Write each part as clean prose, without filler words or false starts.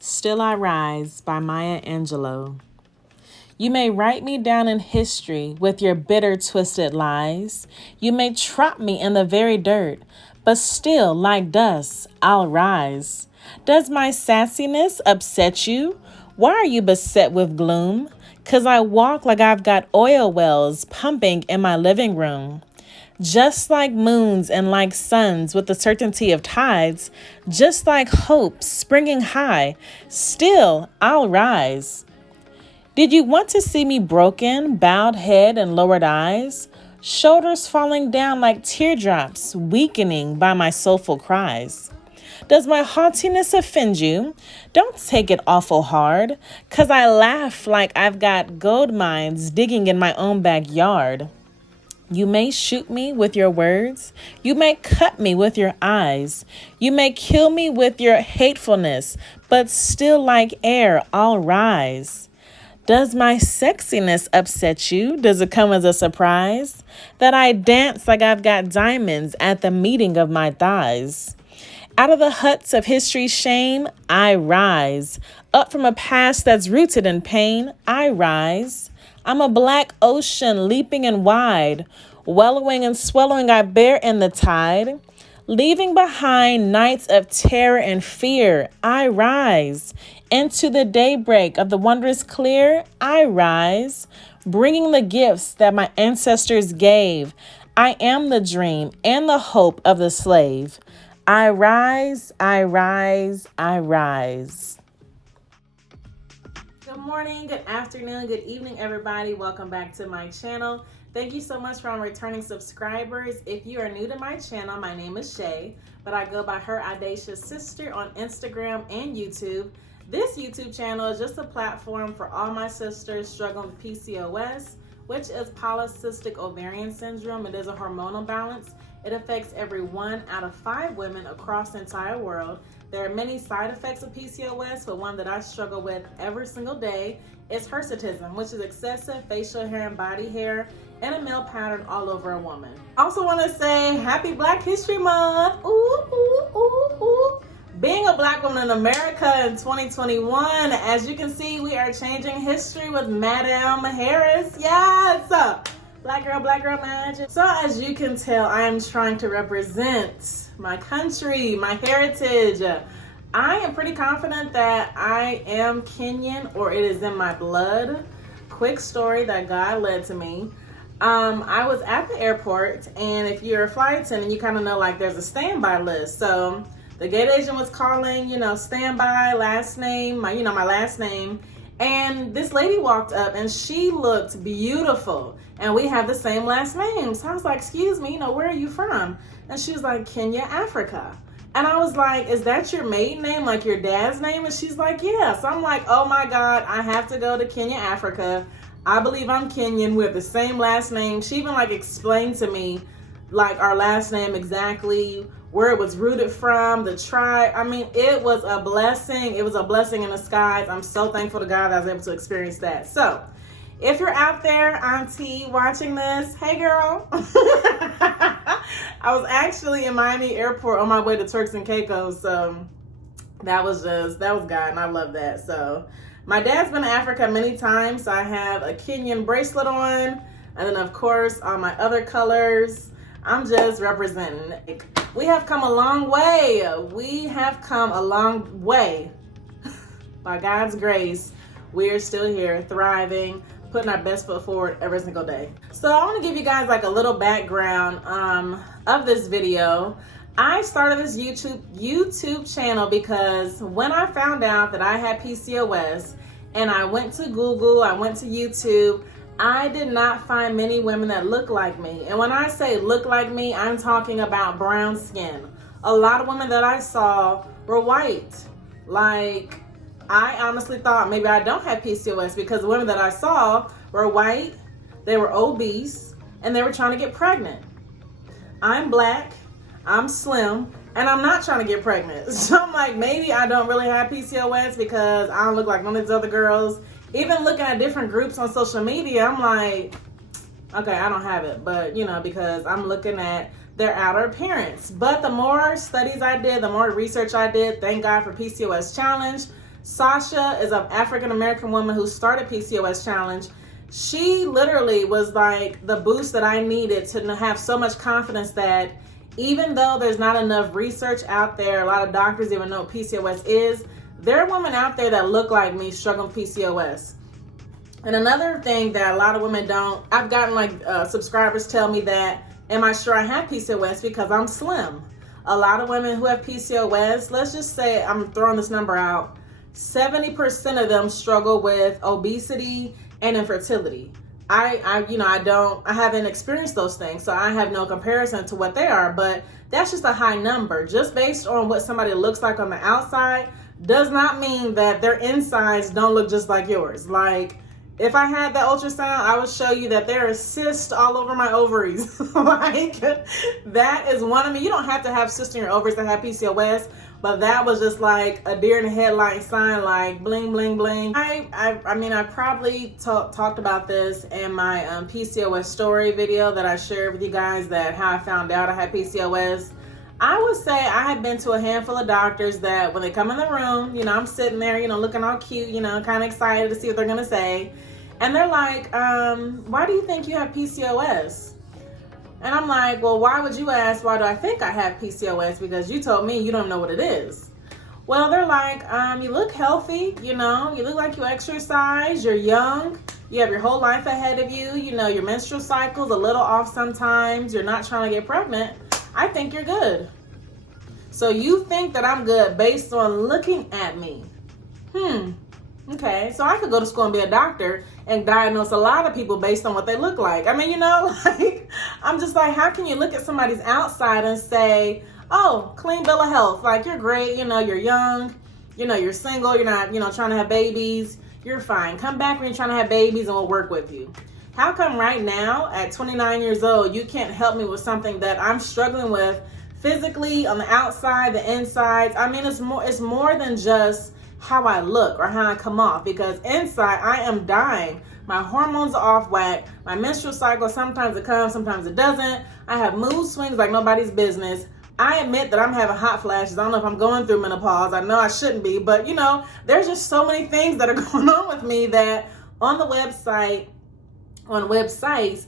Still I Rise by Maya Angelou. You may write me down in history with your bitter, twisted lies. You may trap me in the very dirt, but still, like dust, I'll rise. Does my sassiness upset you? Why are you beset with gloom? 'Cause I walk like I've got oil wells pumping in my living room. Just like moons and like suns with the certainty of tides, just like hope springing high, still I'll rise. Did you want to see me broken, bowed head and lowered eyes? Shoulders falling down like teardrops, weakening by my soulful cries. Does my haughtiness offend you? Don't take it awful hard, 'cause I laugh like I've got gold mines digging in my own backyard. You may shoot me with your words. You may cut me with your eyes. You may kill me with your hatefulness, but still like air, I'll rise. Does my sexiness upset you? Does it come as a surprise that I dance like I've got diamonds at the meeting of my thighs? Out of the huts of history's shame, I rise. Up from a past that's rooted in pain, I rise. I'm a black ocean leaping and wide, wallowing and swallowing I bear in the tide. Leaving behind nights of terror and fear, I rise. Into the daybreak of the wondrous clear, I rise. Bringing the gifts that my ancestors gave. I am the dream and the hope of the slave. I rise, I rise, I rise. Good morning, good afternoon, good evening, everybody. Welcome back to my channel. Thank you so much for our returning subscribers. If you are new to my channel, my name is Shay, but I go by Her Audacious Sister on Instagram and YouTube. This YouTube channel is just a platform for all my sisters struggling with PCOS, which is polycystic ovarian syndrome. It is a hormonal balance. It affects every 1 out of 5 women across the entire world. There are many side effects of PCOS, but one that I struggle with every single day is hirsutism, which is excessive facial hair and body hair and a male pattern all over a woman. I also want to say happy Black History Month. Ooh, ooh, ooh, ooh. Being a Black woman in America in 2021, as you can see, we are changing history with Madam Harris. Yes! Black girl magic. So as you can tell, I am trying to represent my country, my heritage. I am pretty confident that I am Kenyan, or it is in my blood. Quick story that God led to me. I was at the airport, and if you're a flight attendant, you kind of know like there's a standby list. So the gate agent was calling, standby, last name, my last name. And this lady walked up and she looked beautiful. And we have the same last name. So I was like, excuse me, where are you from? And she was like, Kenya, Africa. And I was like, is that your maiden name, like your dad's name? And she's like, yeah. So I'm like, oh my God, I have to go to Kenya, Africa. I believe I'm Kenyan. We have the same last name. She even explained to me our last name exactly, where it was rooted from, the tribe. I mean, it was a blessing. It was a blessing in disguise. I'm so thankful to God that I was able to experience that. So if you're out there, Auntie, watching this, hey girl. I was actually in Miami Airport on my way to Turks and Caicos. So that was God, and I love that. So my dad's been to Africa many times. So I have a Kenyan bracelet on, and then of course all my other colors. I'm just representing. We have come a long way. We have come a long way. By God's grace, we are still here, thriving, putting our best foot forward every single day. So I want to give you guys a little background of this video. I started this YouTube channel because when I found out that I had PCOS and I went to Google, I went to YouTube, I did not find many women that look like me. And when I say look like me, I'm talking about brown skin. A lot of women that I saw were white. I honestly thought maybe I don't have PCOS because the women that I saw were white, they were obese, and they were trying to get pregnant. I'm Black, I'm slim, and I'm not trying to get pregnant. So I'm like, maybe I don't really have PCOS because I don't look like none of these other girls. Even looking at different groups on social media, I'm like, okay, I don't have it. But, because I'm looking at their outer appearance. But the more studies I did, the more research I did, thank God for PCOS Challenge, Sasha is an African-American woman who started PCOS Challenge. She literally was like the boost that I needed to have so much confidence that even though there's not enough research out there, a lot of doctors even know what PCOS is, there are women out there that look like me struggling with PCOS. And another thing that a lot of women don't, I've gotten like subscribers tell me that, am I sure I have PCOS because I'm slim? A lot of women who have PCOS, let's just say, I'm throwing this number out, 70% of them struggle with obesity and infertility. I haven't experienced those things, so I have no comparison to what they are, but that's just a high number. Just based on what somebody looks like on the outside does not mean that their insides don't look just like yours. Like, if I had the ultrasound, I would show you that there are cysts all over my ovaries. Like, that is one of me. You don't have to have cysts in your ovaries to have PCOS, but that was just like a deer in the headlight sign, like bling, bling, bling. I probably talked about this in my PCOS story video that I shared with you guys, that how I found out I had PCOS. I would say I have been to a handful of doctors that when they come in the room, I'm sitting there, looking all cute, kind of excited to see what they're going to say. And they're like, why do you think you have PCOS? And I'm like, well, why would you ask, why do I think I have PCOS? Because you told me you don't know what it is. Well, they're like, you look healthy, you look like you exercise, you're young, you have your whole life ahead of you, your menstrual cycle's a little off sometimes, you're not trying to get pregnant. I think you're good. So you think that I'm good based on looking at me. Okay, so I could go to school and be a doctor and diagnose a lot of people based on what they look like. I mean, like, I'm just like, how can you look at somebody's outside and say, oh, clean bill of health, like you're great, you're young, you're single, you're not, trying to have babies, you're fine. Come back when you're trying to have babies and we'll work with you. How come right now at 29 years old, you can't help me with something that I'm struggling with physically, on the outside, the insides? I mean, it's more than just how I look or how I come off, because inside I am dying. My hormones are off whack. My menstrual cycle, sometimes it comes, sometimes it doesn't. I have mood swings like nobody's business. I admit that I'm having hot flashes. I don't know if I'm going through menopause. I know I shouldn't be, but there's just so many things that are going on with me that on websites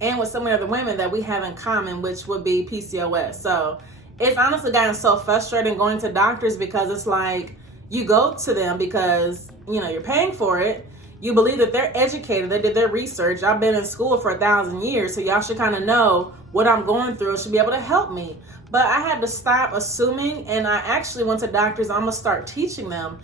and with so many other women that we have in common, which would be PCOS. So it's honestly gotten so frustrating going to doctors, because it's like, you go to them because, you're paying for it. You believe that they're educated. They did their research. I've been in school for 1,000 years, so y'all should kind of know what I'm going through and should be able to help me. But I had to stop assuming, and I actually went to doctors. I'm going to start teaching them,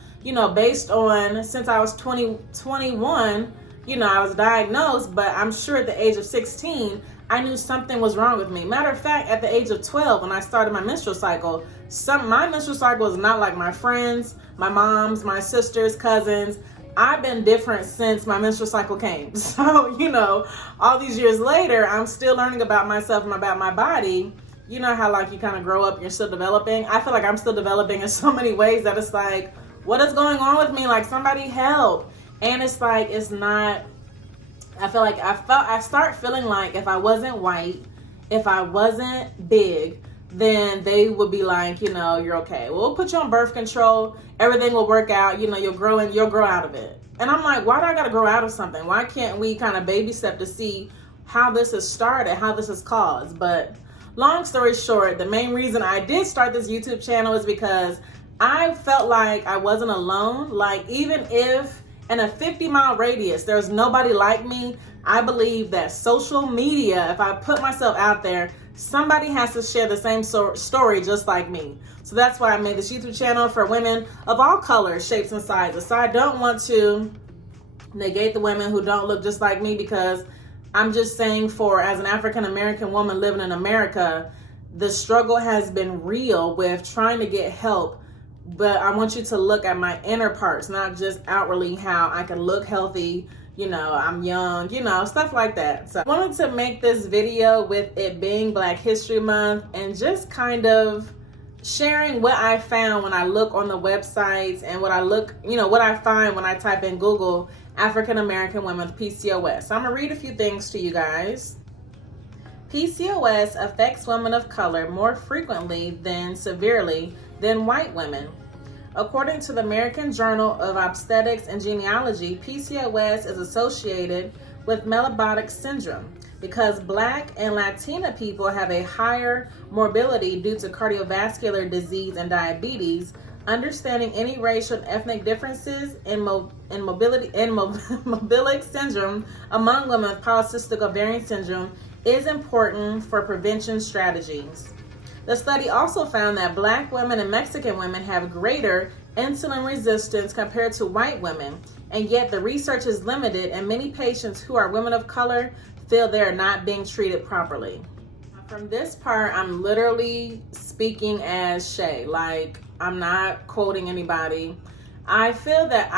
based on, since I was 21, I was diagnosed, but I'm sure at the age of 16, I knew something was wrong with me. Matter of fact, at the age of 12, when I started my menstrual cycle, my menstrual cycle was not like my friends, my moms, my sisters, cousins. I've been different since my menstrual cycle came. So, all these years later, I'm still learning about myself and about my body. You know how like you kind of grow up and you're still developing? I feel like I'm still developing in so many ways that it's like, what is going on with me? Like, somebody help. And it's like, it's not, I start feeling like if I wasn't white, if I wasn't big, then they would be like, you're okay. We'll put you on birth control. Everything will work out. You'll grow out of it. And I'm like, why do I got to grow out of something? Why can't we kind of baby step to see how this has started, how this has caused? But long story short, the main reason I did start this YouTube channel is because I felt like I wasn't alone. Like, even if in a 50-mile radius, there's nobody like me, I believe that social media, if I put myself out there, somebody has to share the same story just like me. So that's why I made this YouTube channel for women of all colors, shapes, and sizes. So I don't want to negate the women who don't look just like me, because I'm just saying, as an African-American woman living in America, the struggle has been real with trying to get help. But I want you to look at my inner parts, not just outwardly how I can look healthy, I'm young, stuff like that. So I wanted to make this video with it being Black History Month and just kind of sharing what I found when I look on the websites and what I find when I type in Google African American women with PCOS. So I'm gonna read a few things to you guys. PCOS affects women of color more frequently than severely than white women. According to the American Journal of Obstetrics and Gynecology, PCOS is associated with metabolic syndrome because Black and Latina people have a higher morbidity due to cardiovascular disease and diabetes. Understanding any racial and ethnic differences in mobilic syndrome among women with polycystic ovarian syndrome is important for prevention strategies. The study also found that Black women and Mexican women have greater insulin resistance compared to white women, and yet the research is limited, and many patients who are women of color feel they are not being treated properly. From this part, I'm literally speaking as Shay. Like, I'm not quoting anybody. I feel that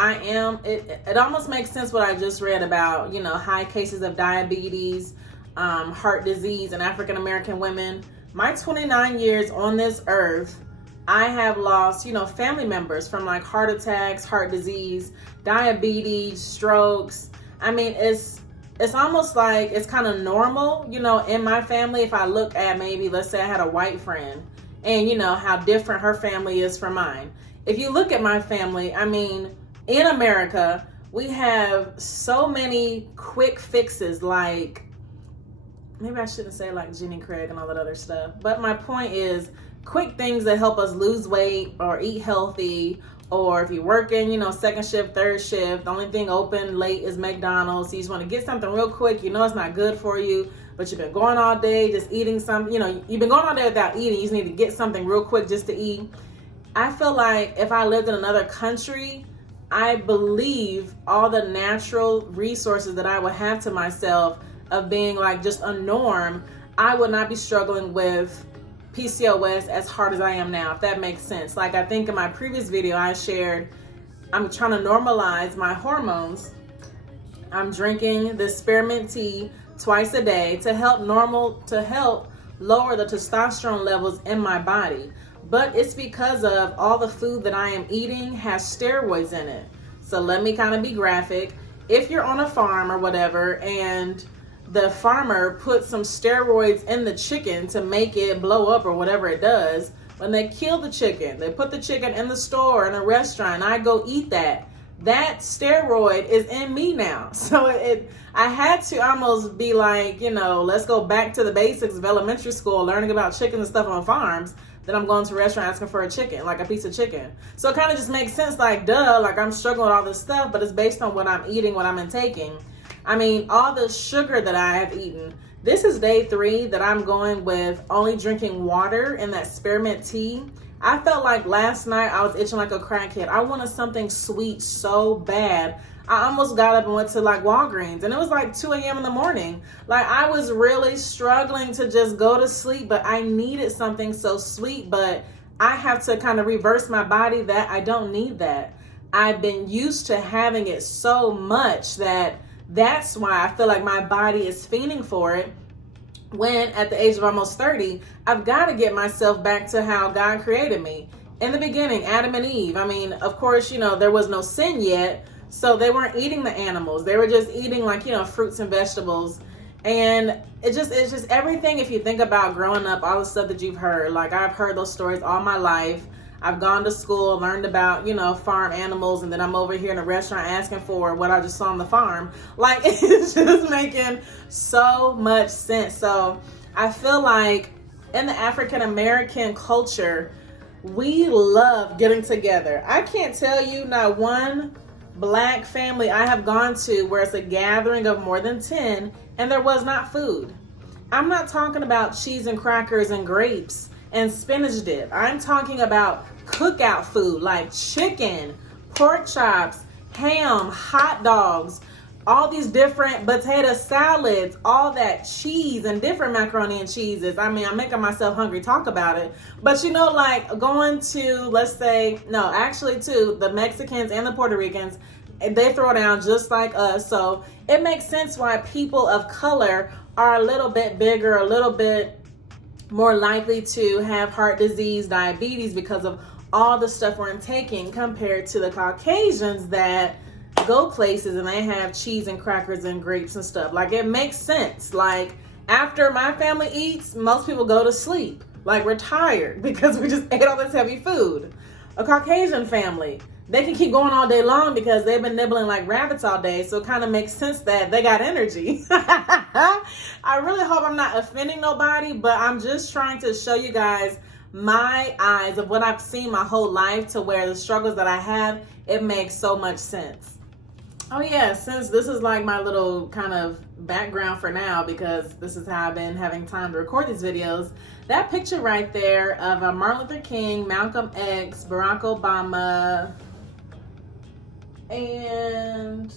it almost makes sense what I just read about, high cases of diabetes, heart disease in African American women. My 29 years on this earth, I have lost, family members from like heart attacks, heart disease, diabetes, strokes. I mean, it's almost like it's kind of normal, in my family. If I look at maybe, let's say I had a white friend and how different her family is from mine. If you look at my family, I mean, in America, we have so many quick fixes, like, maybe I shouldn't say like Jenny Craig and all that other stuff. But my point is quick things that help us lose weight or eat healthy. Or if you're working, second shift, third shift, the only thing open late is McDonald's. So you just want to get something real quick. It's not good for you, but you've been going all day just eating something. You've been going all day without eating. You just need to get something real quick just to eat. I feel like if I lived in another country, I believe all the natural resources that I would have to myself of being like just a norm, I would not be struggling with PCOS as hard as I am now, if that makes sense. Like I think in my previous video I shared, I'm trying to normalize my hormones. I'm drinking the spearmint tea twice a day to help lower the testosterone levels in my body. But it's because of all the food that I am eating has steroids in it. So let me kind of be graphic. If you're on a farm or whatever and the farmer puts some steroids in the chicken to make it blow up or whatever it does, when they kill the chicken, they put the chicken in the store, in a restaurant, and I go eat that steroid is in me now. So I had to almost be like, let's go back to the basics of elementary school, learning about chickens and stuff on farms. Then I'm going to a restaurant asking for a chicken, like a piece of chicken. So it kind of just makes sense, like, duh, like I'm struggling with all this stuff, but it's based on what I'm eating, what I'm intaking. I mean, all the sugar that I have eaten. This is day 3 that I'm going with only drinking water and that spearmint tea. I felt like last night I was itching like a crackhead. I wanted something sweet so bad. I almost got up and went to like Walgreens, and it was like 2 a.m. in the morning. Like I was really struggling to just go to sleep, but I needed something so sweet, but I have to kind of reverse my body that I don't need that. I've been used to having it so much that's why I feel like my body is fiending for it. When at the age of almost 30, I've got to get myself back to how God created me. In the beginning, Adam and Eve, I mean, of course, there was no sin yet, so they weren't eating the animals. They were just eating like, fruits and vegetables. And it's just everything. If you think about growing up, all the stuff that you've heard, like I've heard those stories all my life. I've gone to school, learned about, farm animals, and then I'm over here in a restaurant asking for what I just saw on the farm. Like, it's just making so much sense. So I feel like in the African American culture, we love getting together. I can't tell you not one Black family I have gone to where it's a gathering of more than 10 and there was not food. I'm not talking about cheese and crackers and grapes and spinach dip. I'm talking about cookout food like chicken, pork chops, ham, hot dogs, all these different potato salads, all that cheese and different macaroni and cheeses. I mean, I'm making myself hungry talk about it. But like going to, let's say, no, actually too, the Mexicans and the Puerto Ricans, they throw down just like us. So it makes sense why people of color are a little bit bigger, a little bit more likely to have heart disease, diabetes, because of all the stuff we're taking compared to the Caucasians that go places and they have cheese and crackers and grapes and stuff. Like, it makes sense. Like, after my family eats, most people go to sleep. Like, we're tired because we just ate all this heavy food. a Caucasian family. They can keep going all day long because they've been nibbling like rabbits all day. So it kind of makes sense that they got energy. I really hope I'm not offending nobody, but I'm just trying to show you guys my eyes of what I've seen my whole life to where the struggles that I have, it makes so much sense. Oh yeah, since this is like my little kind of background for now, because this is how I've been having time to record these videos, that picture right there of Martin Luther King, Malcolm X, Barack Obama, and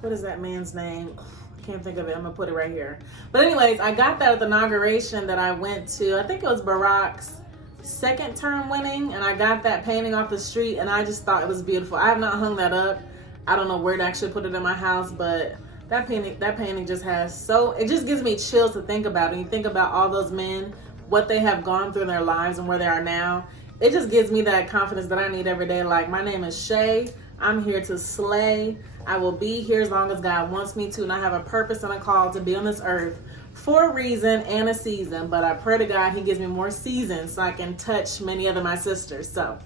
what is that man's name? I can't think of it. I'm gonna put it right here. But anyways, I got that at the inauguration that I went to. I think it was Barack's second term winning, and I got that painting off the street, and I just thought it was beautiful. I have not hung that up. I don't know where to actually put it in my house, but that painting just has it just gives me chills to think about. And you think about all those men, what they have gone through in their lives and where they are now. It just gives me that confidence that I need every day. Like, my name is Shay. I'm here to slay. I will be here as long as God wants me to, and I have a purpose and a call to be on this earth for a reason and a season. But I pray to God He gives me more seasons so I can touch many of my sisters. So,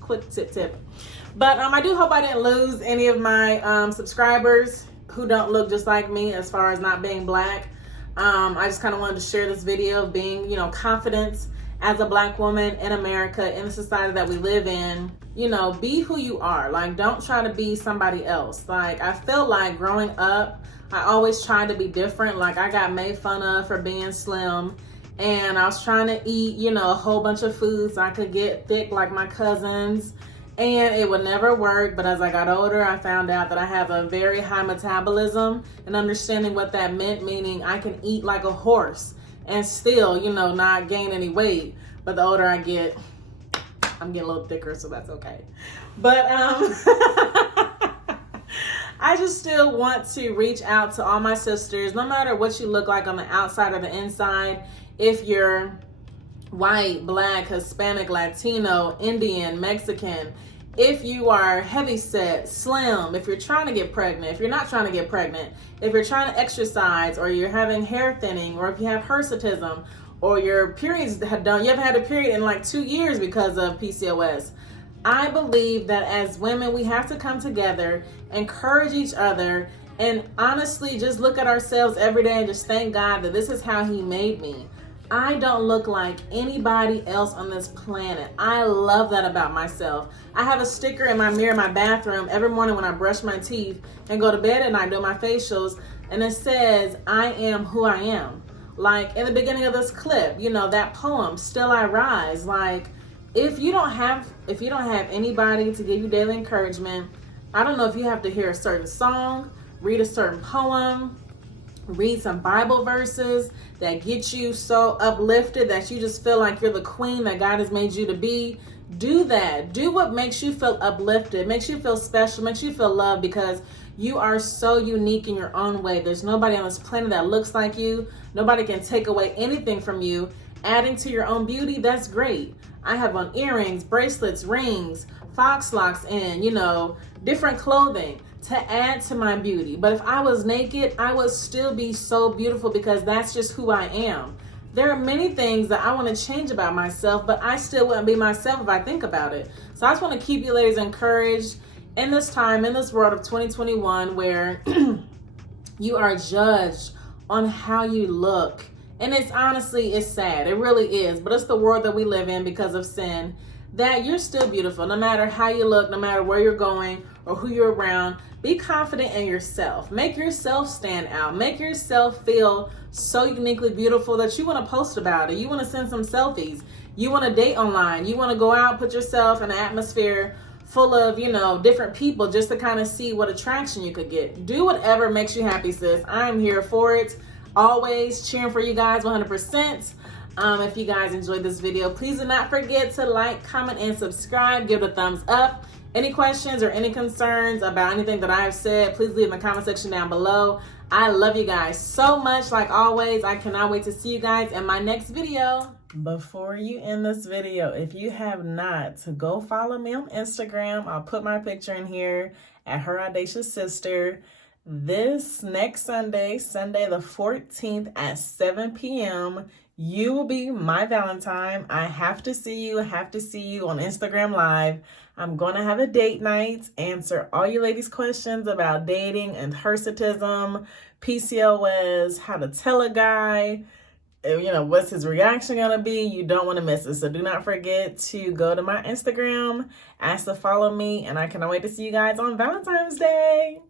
quick tip. But I do hope I didn't lose any of my subscribers who don't look just like me as far as not being black. I just kind of wanted to share this video of being, confidence as a black woman in America, in the society that we live in. Be who you are. Like, don't try to be somebody else. Like, I feel like growing up, I always tried to be different. Like, I got made fun of for being slim, and I was trying to eat, a whole bunch of foods so I could get thick like my cousins. And it would never work. But as I got older, I found out that I have a very high metabolism, and understanding what that meant, meaning I can eat like a horse and still, not gain any weight. But the older I get, I'm getting a little thicker, so that's okay. But I just still want to reach out to all my sisters, no matter what you look like on the outside or the inside. If you're white, black, Hispanic, Latino, Indian, Mexican, if you are heavyset, slim, if you're trying to get pregnant, if you're not trying to get pregnant, if you're trying to exercise, or you're having hair thinning, or if you have hirsutism, or your periods you haven't had a period in like 2 years because of PCOS. I believe that as women, we have to come together, encourage each other, and honestly just look at ourselves every day and just thank God that this is how He made me. I don't look like anybody else on this planet. I love that about myself. I have a sticker in my mirror in my bathroom every morning when I brush my teeth and go to bed at night, do my facials, and it says, I am who I am. Like in the beginning of this clip, that poem, Still I Rise. Like, if you don't have anybody to give you daily encouragement, I don't know if you have to hear a certain song, read a certain poem, read some Bible verses that get you so uplifted that you just feel like you're the queen that God has made you to be. Do that. Do what makes you feel uplifted, makes you feel special, makes you feel loved, because you are so unique in your own way. There's nobody on this planet that looks like you. Nobody can take away anything from you. Adding to your own beauty, that's great. I have on earrings, bracelets, rings, fox locks, and different clothing to add to my beauty. But if I was naked, I would still be so beautiful, because that's just who I am. There are many things that I want to change about myself, but I still wouldn't be myself if I think about it. So I just want to keep you ladies encouraged in this time, in this world of 2021, where you are judged on how you look. And it's sad. It really is. But it's the world that we live in because of sin, that you're still beautiful, no matter how you look, no matter where you're going or who you're around. Be confident in yourself. Make yourself stand out. Make yourself feel so uniquely beautiful that you want to post about it. You want to send some selfies. You want to date online. You want to go out, put yourself in an atmosphere full of, different people, just to kind of see what attraction you could get. Do whatever makes you happy, sis. I am here for it. Always cheering for you guys 100%. If you guys enjoyed this video, please do not forget to like, comment, and subscribe. Give it a thumbs up. Any questions or any concerns about anything that I have said, please leave in the comment section down below. I love you guys so much. Like always, I cannot wait to see you guys in my next video. Before you end this video, if you have not, go follow me on Instagram. I'll put my picture in here at Her Audacious Sister. This next Sunday the 14th at 7 p.m., You will be my Valentine. I have to see you. I have to see you on Instagram Live. I'm going to have a date night, answer all you ladies' questions about dating and hirsutism, PCOS, how to tell a guy, what's his reaction going to be. You don't want to miss it. So do not forget to go to my Instagram, ask to follow me, and I cannot wait to see you guys on Valentine's Day.